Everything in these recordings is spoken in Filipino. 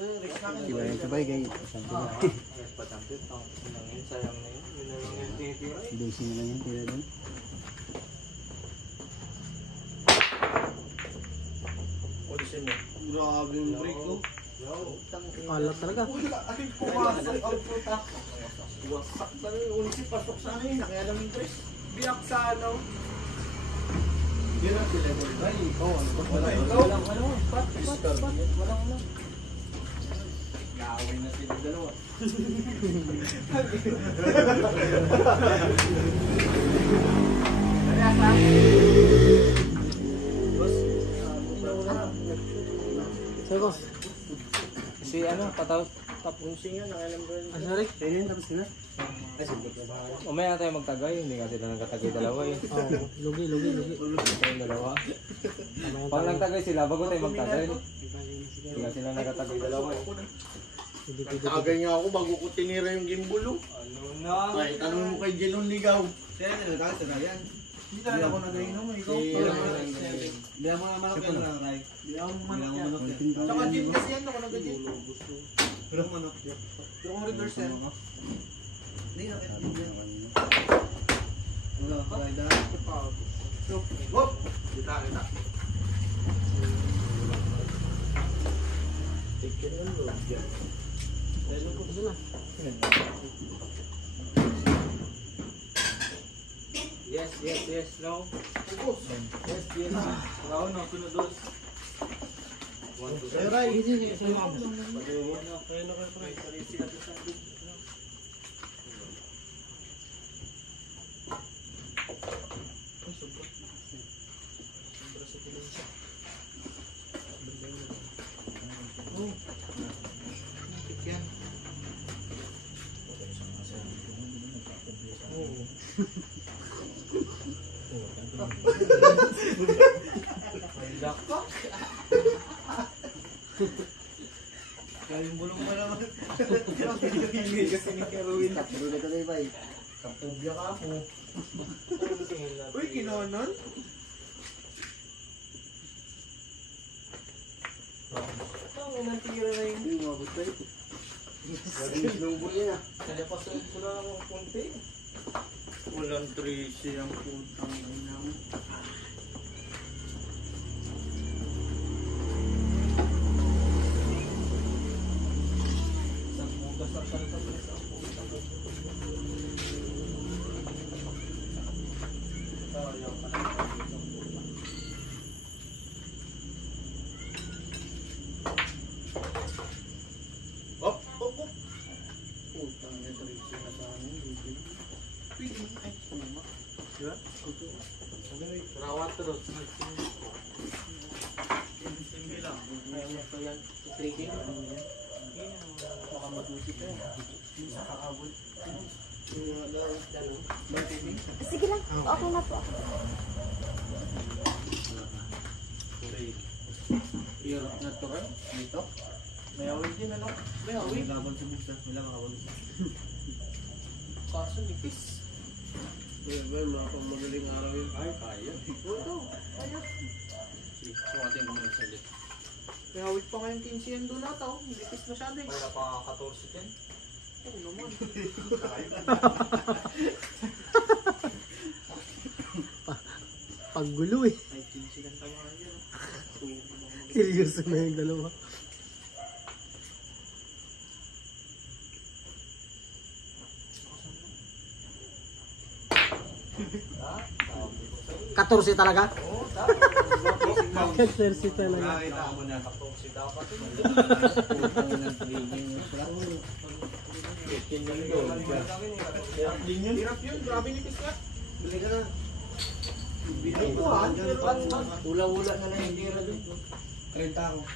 Sabay kay sayang na yun. Yun na lang yung tinitira eh. Dosing na lang yun, tira doon. Audition mo. Grabe yung break ko. Alat talaga. Ay, pumasok ang puta. Wasak na rin. Unisip, pasok sa ano yun. Nakialam yung press. Biyak sa ano. Yun ang sila mo. Ay, ikaw. Walang ano. Pat. Walang ano. Naaway na sila dalawa. Seko. Si ano, tapunsing yan, nakialam ko yun. Sorry? Ayun, tapos na. Umaya tayo magtagay, hindi kasi na nagkatagay dalawa eh. Oo, lugi. Tayong dalawa. Pag nagtagay sila, bago tayo magtagay. Hindi kasi na nagkatagay dalawa eh. Nagtagay nga ako bago ko tinira yung gimbal. Ano na? Ay, tanong mo kay Jelon Ligaw. Hindi talaga ako nag-inom eh. Ikaw. Bilang mo naman ako yung Ray. Bilang mo manok Bilang mo yan. manok yan. Saka gin kasi yan, ako nag-gin. Bilang mo manok yan. Yung reverse yan. Hindi na kayo yan. Wala, Ray da. Wop! Kita. Tikin ng loob yan. Ito na. Yes, no. Yes. Wow, no, kunodos. Ay, Ray, hindi. Yung bulong mo naman. Pinipili kasi ni Kerwin. Kapuro na tayo, Ray. Kapubya ka ako. Uy, kinonon? Ang inantira na yun. Hindi, mabot tayo. Walang snowball yan ah. Nalapasan ko na ng konti. Walang 13 ang putang ina mo. Isang bugas ang salita mo sa Op. Putang ina, 13 na sa amin. pwede. Ay, sumama. Diba? Rawat terus. Simbi lang. Ayaw mo ito yan. Tricking. Baka matusik ka. Nakakabot. Sige lang, okay na po. Hirap na ito rin. Dito. May awin din ano? May awin. May laban sa busa. May laban ka busa. Kaso nipis. Well, magaling araw yun. Ay, kaya. Ito. Kaya. Kumatin ko muna sa ulit. May awit pa ngayong 15 yan doon ata. Nipis masyado eh. Wala pa 14 yan. Oo naman. Paggulo eh. Ay, 15 lang tayo yan. Seryoso na yung dalawa. Katorse talaga? Oo, dapat. Katorse talaga. Nakakita ko na. 14 dapat yun. Hirap yun, grabe nipis nga. Bili ka na. Ay, kuhan. Ula-ula na lang yung tira doon. 30 ako.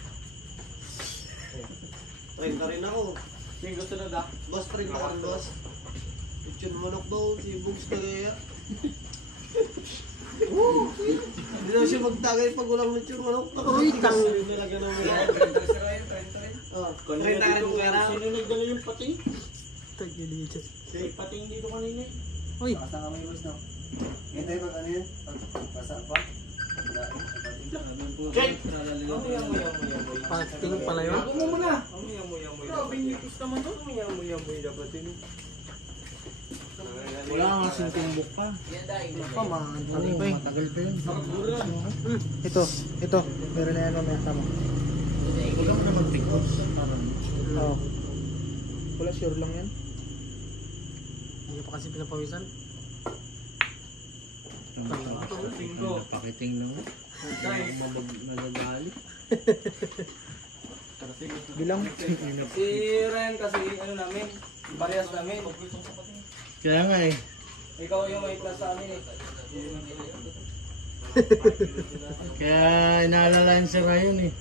30 rin ako. Yung gusto na da. Boss, 30 ka rin, boss. Lechon manok daw, si Bugs Tagaya. Hindi na siya magtagay pag walang lechon manok. Uy, tang... Nilagyan ng mga 30 rin. Kanina dito ko kaya. Sino nagdala yung pating? Tagilicha. May pating dito kanina eh. Uy, Basta ka may boss na. Ito yung pag ano yan? Basta pa? Check! Amoy. pating pala yun. Ako mo muna. Amoy. Nipis naman to. Yamoy dapat yun. Wala kang kasing tumbok pa. Matagal pa yun. Ito. Meron na yan mamaya tama. Wala mo naman pikos. Oo. Wala sure lang yan. Hindi pa kasi pinapawisan. Pakiting lang. Nagagalit. Bilang. Si Ryan kasi ano namin, parehas namin. Kaya nga eh. Ikaw yung may plus sa amin eh. Kaya inaalala yun si Ryan eh.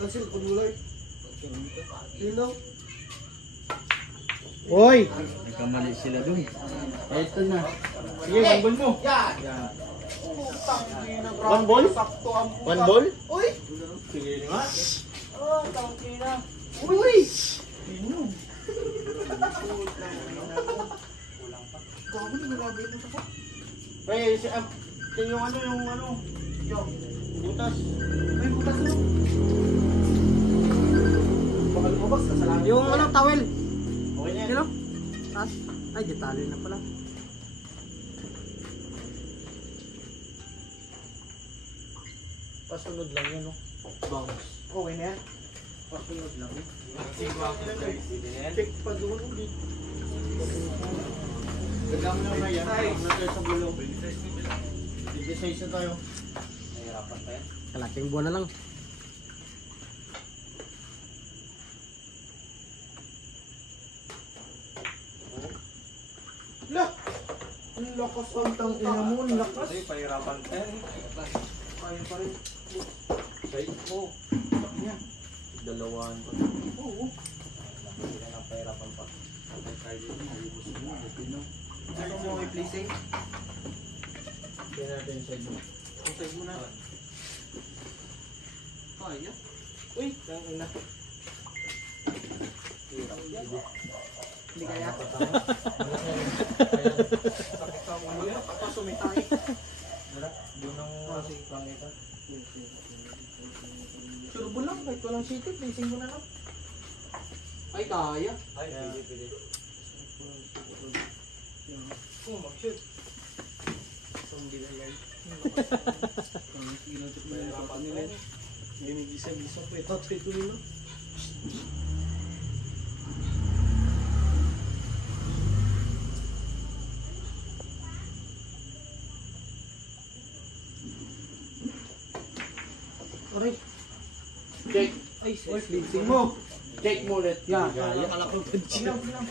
Ang silpon mo lang. Sino? Hoy! Nagkamali sila dun. Ito na. Sige, one ball mo. One ball? One ball? Uy! Sige nga. Oh, tangkina. Uy! Hey, yung butas. May butas mo. Baka lumabas, kasalamin. Yung ano, towel. Okay na yan. Sino? Taas. Ay, detalye na pala. Pasunod lang yan, no? Bounce. Okay na yan. Pasunod lang. Check pa doon ulit. Gagam na na yan. Na tayo sa bulong. 26 na tayo. Nahirapan pa yan. Kalating buwan na lang. Lah! Ang lakas ang tangina mo, ang lakas. Kasi pahirapan pa yan. Kaya pa rin. Side mo. Yan. Dalawahan pa. Oo. Hindi na lang pahirapan pa. Ano mo may placing? Kaya natin yung side mo. Ang side mo na. Kaya? Uy, ang ina. Hindi kaya. Sakit sa ulo yan. Tapos sumitay. Doon ang kasi pangita. Turbo lang, kahit walang city, placing mo na lang. Ay, kaya. Ay, pwede. Oh, mag-shoot. Zombie na yan. Pahirapan nila yan. Ginigisa-gisa po. Ito, ito nila. Aray. Check. Ay, Placing mo. Check mo ulit. Yan. Gaya.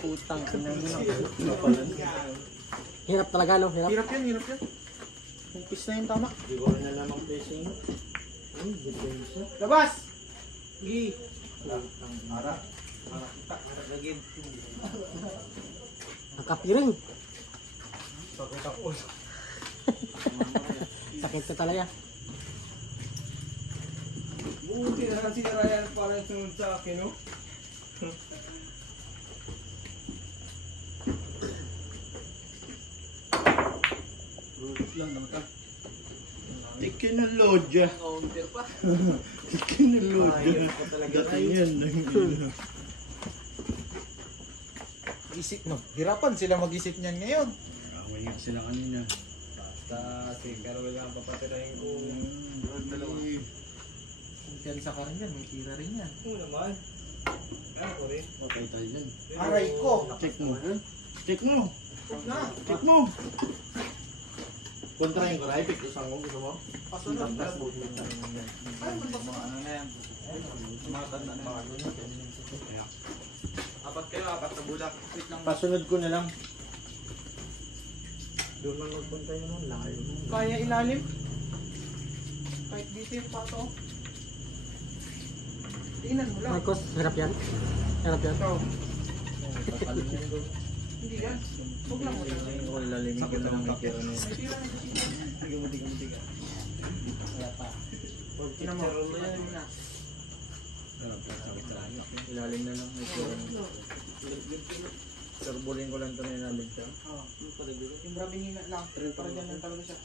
Putang ina mo. Hirap talaga, no? Hirap. Hirap yan. Umpis na yung tama. Siguro na lang ang placing mo. labas! Gi. Ara. Lagid. Nakapiring. Sakit ako. Sakit ka talaga. Buti na lang si Ryan para sunod sa akin, no? Tikin na load ya. Counter pa. Tikin na load ya. Dating yan. Isip no. Hirapan sila mag-isip niyan ngayon. Away nga sila kanina. Basta si Carol lang papatirahin ko. Dalawa. Kumpiyansa ka rin yan. May tira rin yan. Oo naman. Ano ko rin? Okay tayo yan. Aray ko. Check mo. Check mo. Na. Check mo. Kontrahin ko na. Ipik ko sa mo. Gusto mo? Pasunod. Ay, ano na yan? Mga tanda na. Apat kayo, apat na bulak. Wait lang. Pasunod ko na lang. Doon man magpunta yun, no? Layo. Kaya ilalim? Kahit dito yung pato. Tingnan mo lang. Marcos, hirap yan. Hirap yan. Hindi yan. Huwag lang mo lang. Ako ilalimig ko na lang yung tira na yun. Tiga. Tinan mo. Ilalim na lang. May tira na yun. Turbulin ko lang ito na ilalim siya. Yung grabe nila lang. Para dyan lang talaga siya.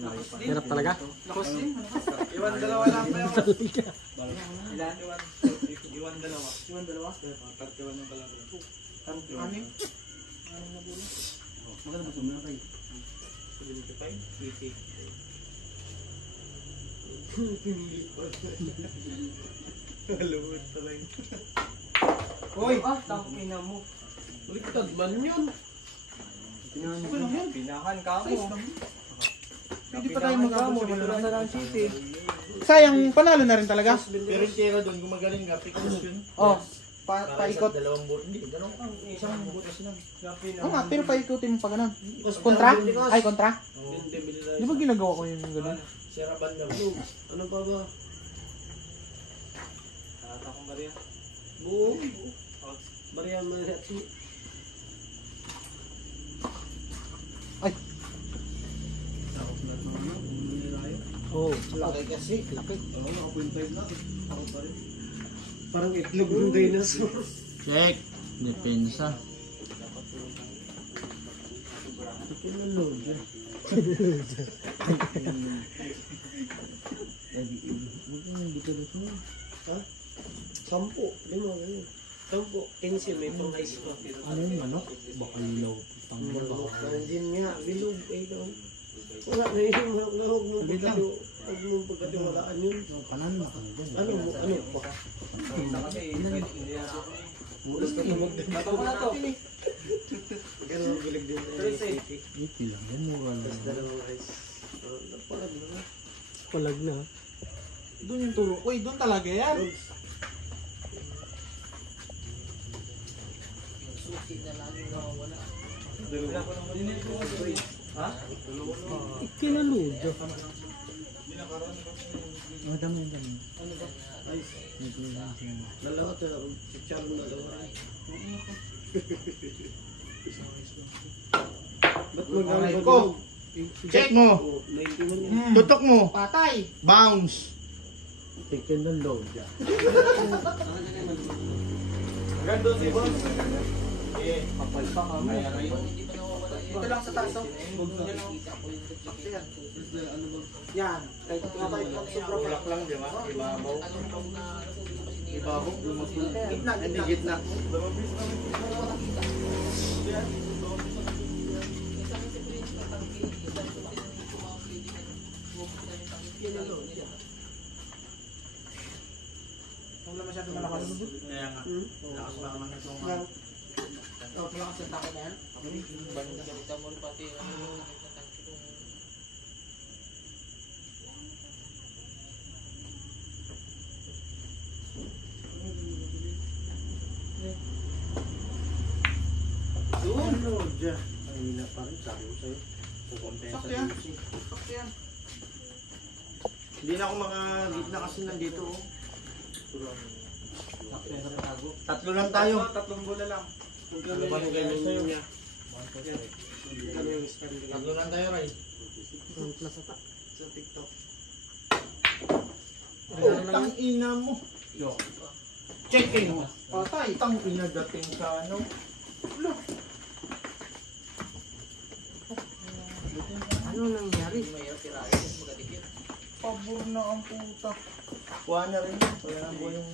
Hirap talaga. Lakos din. Iwan dalawa lang pa yun. Ilan? Iwan dalawa. Iwan dalawa? 31 yung kalaro. 6? 6 na bulo. Maganda ba sumuna kayo? 75? 80. Haluhod talaga. Hoy! Tangina mo. Baliktad man yun. Pinahan ka mo. Hindi pa tayo magkamo. Dito lang sa Round City. Sayang, panalo na rin talaga. Pero yung tira doon, kung magaling ka, pickles yun. Oh, paikot. Dalawang buto. Hindi, dalawang isang buto sila. Oo nga, pero paikutin mo pa ganun. Kontra? Ay, kontra? Di ba ginagawa ko yung ganun? Seraban na. Ano pa ba? Akong bariya. Buo. Bariya mo na Ay, Oo. laki kasi. Laki. Oo, naka-point 5 na. Ako pa rin. Parang itlog ng dinosaur. check. Depensa. Ha? 10. 5 ganyan. 10. 15 may pang ice pa. Ano yung ano? Bakalaw. Nandiyan nga, bilog. Wala na yung lahog ng pagkado. Huwag mong pagkatiwalaan yun. Kanan na kanan dyan. Ano mo? Ano pa? Mulas ka tumog din. Bato ko na to. Ganun ang bilig din tayo ng city. Iti lang. Yan mura lang. Tapos dalawang ice. Napalag na. Palag na. Doon yung turo. Uy, doon talaga yan. Ha? Ikinaludyo. Oh, dami. Ice. Dalawa ito. Chichar na dalawa. Ba't mo Aray gawin ko. Check mo. 91 yun. Tutok mo. Patay. Bounce. Ikinaludyo. Gando si boss. Kapal pa kami. Dito lang sa taas. Yan. Kahit patay lang sobrang. Bulak lang, di ba? Ibabaw. Ibabaw. Gitna, Hindi, gitna. gitna. Huwag na masyado malakas. Kaya nga. Nakasama naman itong Yan. Oh, malakas yung takot na yan. Doon. Ay, na pa rin. Sabi ko sa'yo. Sakto yan. Sakto yan. Hindi na ako gitna kasi nandito. Oh. Tatlo lang tayo. Tatlong bola lang. Ano ba yung ganyan sa'yo niya? Tatlo lang tayo, Ray. Sa TikTok. Tang ina mo. Checking. Patay. Tang ina dating sa ano. Ano nangyari? Pabor na ang puta. Kuha na rin. Kaya na po yung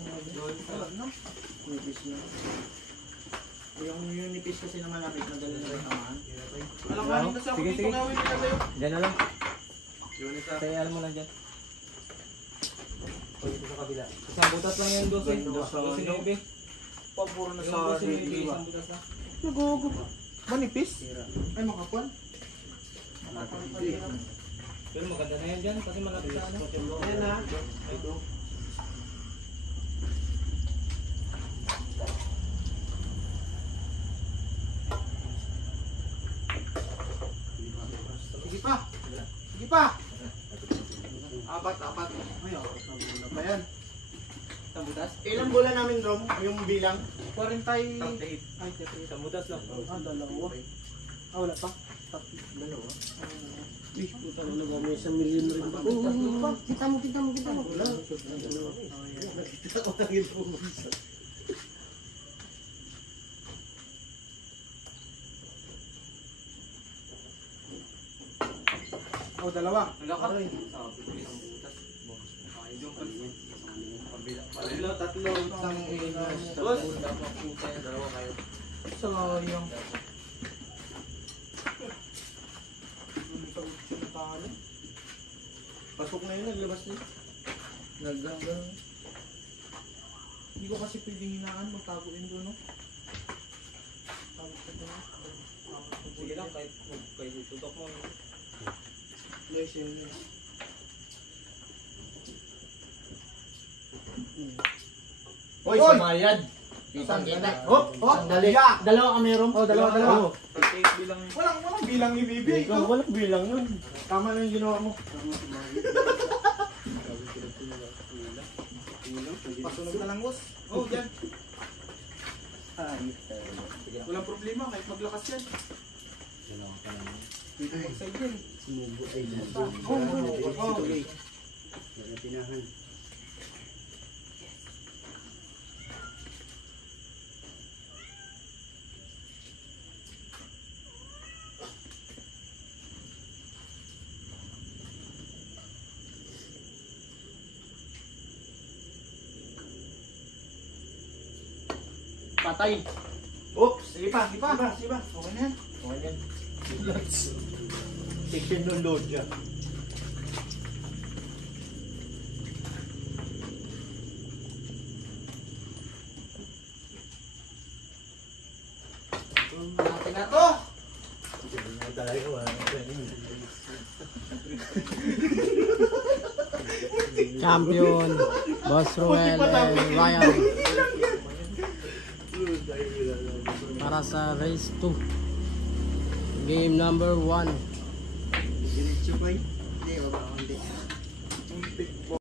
nipis na. Yung nipis kasi naman napit na dala na rin naman. Alam nga nito sa ako dito gawin nila sa'yo. Diyan na lang. Sayaan mo lang dyan. Dito sa kabila. Isang butas lang yan, 12. 12 Pabor na sa Yung 12 isang butas na. Nagogo. Manipis? Ay, makapuan. Pero maganda na yan dyan kasi malapit sa ano. Ayan na. Sige pa. Sige pa. Apat. Ay, na pa yan. Isang butas? Ilang bola namin, Rom? Yung bilang? 40. 38. Ay, Isang butas lang. ah, dalawa. Ah, wala pa. Dalawa. Uy, puta na ba? May 1 million rin ba? Kita mo. Wala. Nakita ko lang yung pumasa. ako dalawa. Aray. Sabi ko isang butas. Yung kabila, tatlo. Isang inas. Boss. Dalawa kayo. Sayang. Pasok na yun, naglabas niya. Hindi ko kasi pwedeng hinaan, magtaguin doon, no? Tago ko doon. Sige lang, kahit tutok mo. Yes, yun. Hoy, Hoy! sumayad. Oh, Sandali. dalawa kami ron. Oh, dalawa. Bilang Walang bilang ni Bibi. Ikaw, walang bilang yun. Tama na yung ginawa mo. Pasunod na lang, boss. Oh, dyan. Walang problema, kahit maglakas yan. Dito mag-side yan. Sumubo ay Oh, okay. Tinahan. Patay. Oops! Sige pa. Okay na yan. Okay yan. Chicken no load dyan. Natin na to. Champion, Boss Ruel and Ryan. Para sa race 2. Game number 1. Diretso ba? Hindi, baba. Hindi.